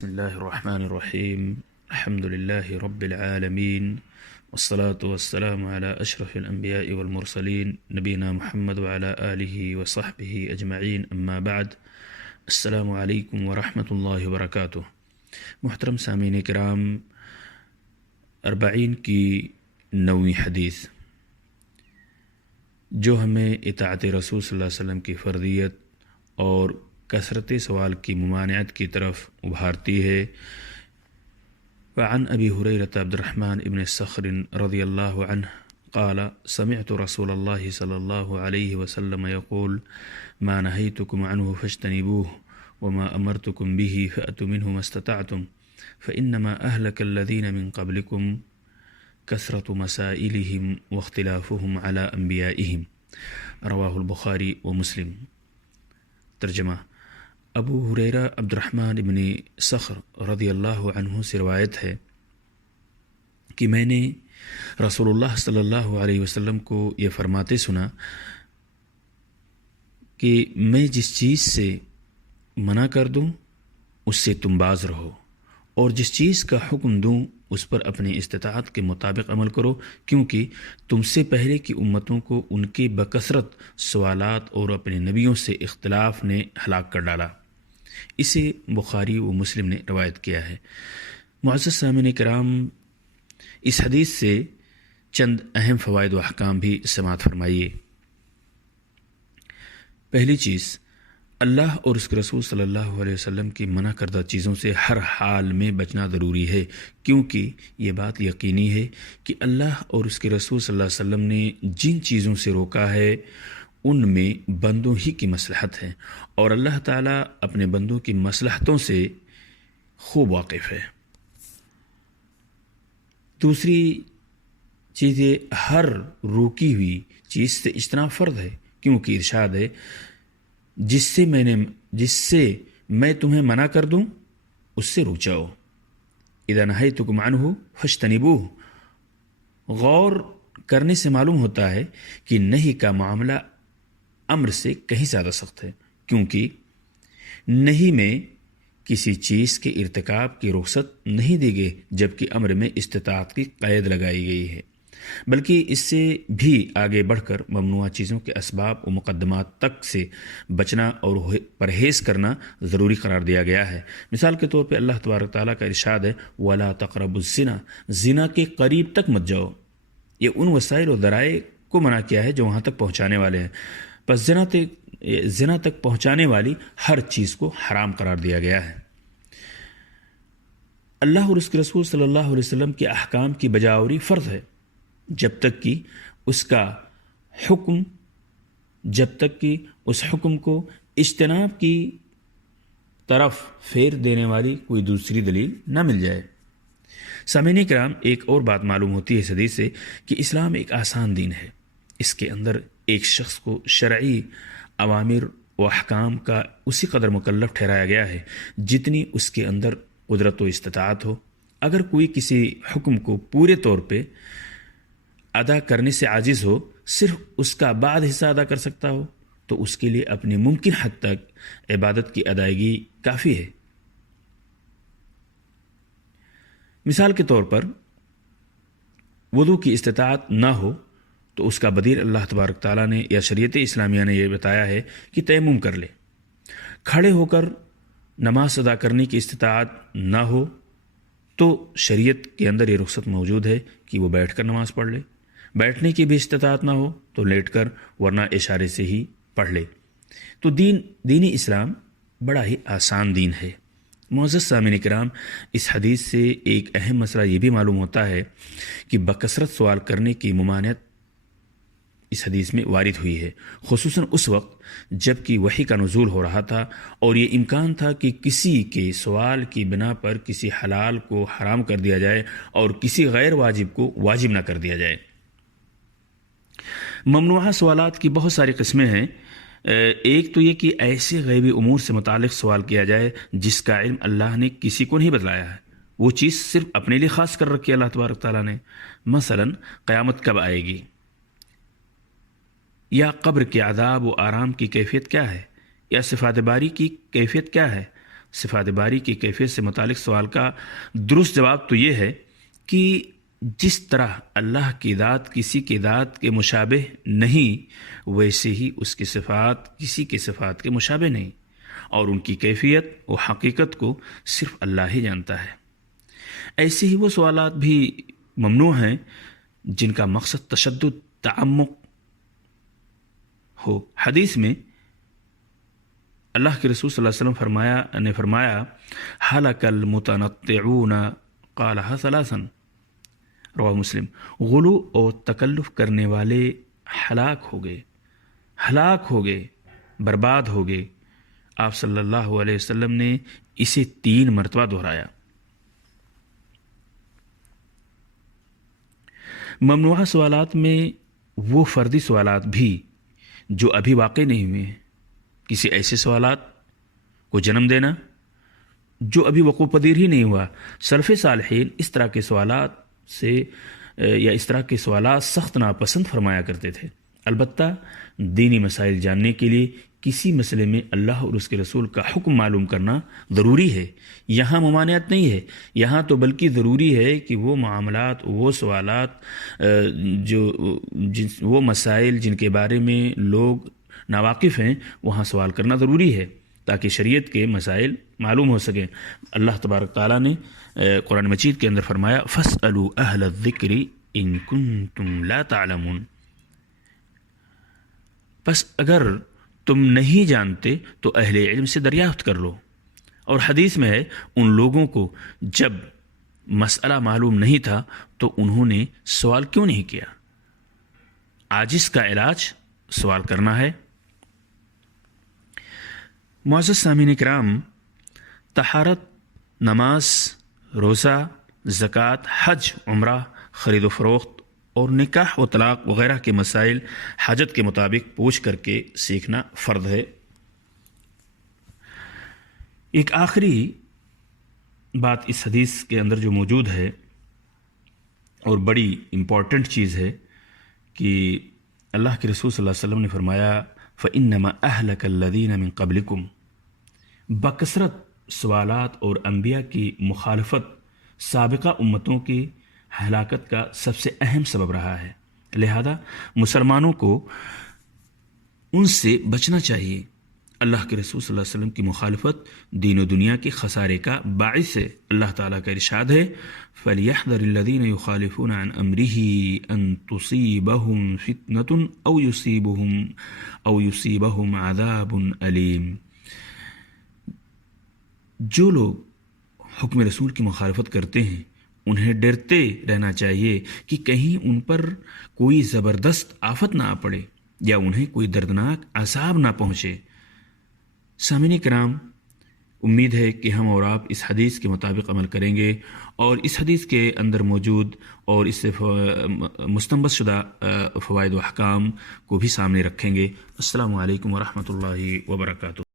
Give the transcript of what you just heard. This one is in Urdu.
بسم الله الرحمن الرحيم. الحمد لله رب العالمين، والصلاة والسلام على أشرف الأنبياء والمرسلين نبينا محمد وعلى آله وصحبه أجمعين، أما بعد. السلام علیکم ورحمۃ اللہ وبرکاتہ. محترم سامعین کرام، 40 کی 9ویں حدیث جو ہمیں اطاعت رسول صلی اللہ علیہ وسلم کی فرضیت اور کثرت سوال کی ممانعت کی طرف ابھارتی ہے. وعن ابی ہریرہ عبد الرحمن ابن صخر رضی اللہ عنہ قال سمعت رسول اللہ صلی اللہ علیہ وسلم يقول ما نهيتكم عنه فاجتنبوه وما امرتكم به فأتوا منه ما استطعتم فإنما أهلك الذين من قبلكم كثرة مسائلهم واختلافهم على أنبيائهم. رواہ البخاری و مسلم. ترجمہ: ابو ہریرہ عبد الرحمن ابن صخر رضی اللہ عنہ سے روایت ہے کہ میں نے رسول اللہ صلی اللہ علیہ وسلم کو یہ فرماتے سنا کہ میں جس چیز سے منع کر دوں اس سے تم باز رہو، اور جس چیز کا حکم دوں اس پر اپنی استطاعت کے مطابق عمل کرو، کیونکہ تم سے پہلے کی امتوں کو ان کے بکثرت سوالات اور اپنے نبیوں سے اختلاف نے ہلاک کر ڈالا. اسے بخاری و مسلم نے روایت کیا ہے. معزز سامعین کرام، اس حدیث سے چند اہم فوائد و احکام بھی سماعت فرمائیے. پہلی چیز، اللہ اور اس کے رسول صلی اللہ علیہ وسلم کی منع کردہ چیزوں سے ہر حال میں بچنا ضروری ہے، کیونکہ یہ بات یقینی ہے کہ اللہ اور اس کے رسول صلی اللہ علیہ وسلم نے جن چیزوں سے روکا ہے ان میں بندوں ہی کی مصلحت ہے، اور اللہ تعالیٰ اپنے بندوں کی مصلحتوں سے خوب واقف ہے. دوسری چیز یہ، ہر روکی ہوئی چیز سے اجتناب فرض ہے، کیونکہ ارشاد ہے جس سے میں تمہیں منع کر دوں اس سے رک جاؤ. اذا نہیتکم عنہ فاجتنبوہ. غور کرنے سے معلوم ہوتا ہے کہ نہیں کا معاملہ امر سے کہیں زیادہ سخت ہے، کیونکہ نہیں میں کسی چیز کے ارتکاب کی رخصت نہیں دی گئی، جبکہ امر میں استطاعت کی قید لگائی گئی ہے، بلکہ اس سے بھی آگے بڑھ کر ممنوع چیزوں کے اسباب و مقدمات تک سے بچنا اور پرہیز کرنا ضروری قرار دیا گیا ہے. مثال کے طور پہ اللہ تبارک تعالیٰ کا ارشاد ہے وَلَا تَقْرَبُوا الزِّنَا. زنا کے قریب تک مت جاؤ. یہ ان وسائل و ذرائع کو منع کیا ہے جو وہاں تک پہنچانے والے ہیں، پس زنا تک پہنچانے والی ہر چیز کو حرام قرار دیا گیا ہے. اللہ اور اس کے رسول صلی اللہ علیہ وسلم کے احکام کی بجاوری فرض ہے، جب تک کہ اس حکم کو اجتناب کی طرف پھیر دینے والی کوئی دوسری دلیل نہ مل جائے. سامعین کرام، ایک اور بات معلوم ہوتی ہے اس حدیث سے کہ اسلام ایک آسان دین ہے. اس کے اندر ایک شخص کو شرعی اوامر و احکام کا اسی قدر مکلف ٹھہرایا گیا ہے جتنی اس کے اندر قدرت و استطاعت ہو. اگر کوئی کسی حکم کو پورے طور پہ ادا کرنے سے عاجز ہو، صرف اس کا بعض حصہ ادا کر سکتا ہو، تو اس کے لیے اپنی ممکن حد تک عبادت کی ادائیگی کافی ہے. مثال کے طور پر وضو کی استطاعت نہ ہو تو اس کا بدیل اللہ تبارک تعالیٰ نے یا شریعت اسلامیہ نے یہ بتایا ہے کہ تیمم کر لے. کھڑے ہو کر نماز ادا کرنے کی استطاعت نہ ہو تو شریعت کے اندر یہ رخصت موجود ہے کہ وہ بیٹھ کر نماز پڑھ لے. بیٹھنے کی بھی استطاعت نہ ہو تو لیٹ کر، ورنہ اشارے سے ہی پڑھ لے. تو دین اسلام بڑا ہی آسان دین ہے. معزز سامعین کرام، اس حدیث سے ایک اہم مسئلہ یہ بھی معلوم ہوتا ہے کہ بکثرت سوال کرنے کی ممانعت اس حدیث میں وارد ہوئی ہے، خصوصاً اس وقت جب کہ وحی کا نزول ہو رہا تھا اور یہ امکان تھا کہ کسی کے سوال کی بنا پر کسی حلال کو حرام کر دیا جائے اور کسی غیر واجب کو واجب نہ کر دیا جائے. ممنوعہ سوالات کی بہت ساری قسمیں ہیں. ایک تو یہ کہ ایسے غیبی امور سے متعلق سوال کیا جائے جس کا علم اللہ نے کسی کو نہیں بتلایا ہے، وہ چیز صرف اپنے لیے خاص کر رکھی ہے اللہ تبارک تعالیٰ نے. مثلاً قیامت کب آئے گی، یا قبر کے عذاب و آرام کی کیفیت کیا ہے، یا صفات باری کی کیفیت کیا ہے، صفات باری کی کیفیت سے متعلق سوال کا درست جواب تو یہ ہے کہ جس طرح اللہ کی ذات کسی کی ذات کے مشابہ نہیں، ویسے ہی اس کی صفات کسی کی صفات کے مشابہ نہیں، اور ان کی کیفیت و حقیقت کو صرف اللہ ہی جانتا ہے۔ ایسے ہی وہ سوالات بھی ممنوع ہیں جن کا مقصد تشدد، تعمق ہو۔ حدیث میں اللہ کے رسول صلی اللہ علیہ وسلم نے فرمایا ہلک المتنطعون قالها ثلاثا، رواہ مسلم۔ غلو اور تکلف کرنے والے ہلاک ہو گئے، برباد ہو گئے۔ آپ صلی اللہ علیہ وسلم نے اسے 3 مرتبہ دہرایا۔ ممنوعہ سوالات میں وہ فردی سوالات بھی جو ابھی واقع نہیں ہوئے ہیں، کسی ایسے سوالات کو جنم دینا جو ابھی وقوع پذیر ہی نہیں ہوا۔ سلف صالحین اس طرح کے سوالات سے یا اس طرح کے سوالات سخت ناپسند فرمایا کرتے تھے۔ البتہ دینی مسائل جاننے کے لیے کسی مسئلے میں اللہ اور اس کے رسول کا حکم معلوم کرنا ضروری ہے۔ یہاں ممانعت نہیں ہے، یہاں تو بلکہ ضروری ہے کہ وہ معاملات، وہ سوالات، وہ مسائل جن کے بارے میں لوگ ناواقف ہیں، وہاں سوال کرنا ضروری ہے تاکہ شریعت کے مسائل معلوم ہو سکیں۔ اللہ تبارک تعالیٰ نے قرآن مجید کے اندر فرمایا فَاسْأَلُوا أَهْلَ الذِّكْرِ إِن كُنتُمْ لَا تَعْلَمُونَ، پس اگر تم نہیں جانتے تو اہل علم سے دریافت کر لو۔ اور حدیث میں ہے ان لوگوں کو جب مسئلہ معلوم نہیں تھا تو انہوں نے سوال کیوں نہیں کیا؟ عاجز کا علاج سوال کرنا ہے۔ معزز سامعین کرام، طہارت، نماز، روزہ، زکوٰۃ، حج، عمرہ، خرید و فروخت اور نکاح و طلاق وغیرہ کے مسائل حاجت کے مطابق پوچھ کر کے سیکھنا فرض ہے۔ ایک آخری بات اس حدیث کے اندر جو موجود ہے اور بڑی امپورٹنٹ چیز ہے کہ اللہ کے رسول صلی اللہ علیہ وسلم نے فرمایا فَإِنَّمَا أَهْلَكَ الَّذِينَ مِن قَبْلِكُمْ، بکثرت سوالات اور انبیاء کی مخالفت سابقہ امتوں کی ہلاکت کا سب سے اہم سبب رہا ہے، لہذا مسلمانوں کو ان سے بچنا چاہیے۔ اللہ کے رسول صلی اللہ علیہ وسلم کی مخالفت دین و دنیا کے خسارے کا باعث ہے۔ اللہ تعالیٰ کا ارشاد ہے فَلْيَحْذَرِ الَّذِينَ يُخَالِفُونَ عَنْ أَمْرِهِ أَن تُصِيبَهُمْ فِتْنَةٌ أَوْ يُصِيبَهُمْ عَذَابٌ أَلِيمٌ۔ جو لوگ حکم رسول کی مخالفت کرتے ہیں انہیں ڈرتے رہنا چاہیے کہ کہیں ان پر کوئی زبردست آفت نہ آ پڑے یا انہیں کوئی دردناک عذاب نہ پہنچے۔ سامعین کرام، امید ہے کہ ہم اور آپ اس حدیث کے مطابق عمل کریں گے اور اس حدیث کے اندر موجود اور اس سے مستنبط شدہ فوائد و احکام کو بھی سامنے رکھیں گے۔ السلام علیکم ورحمۃ اللہ وبرکاتہ۔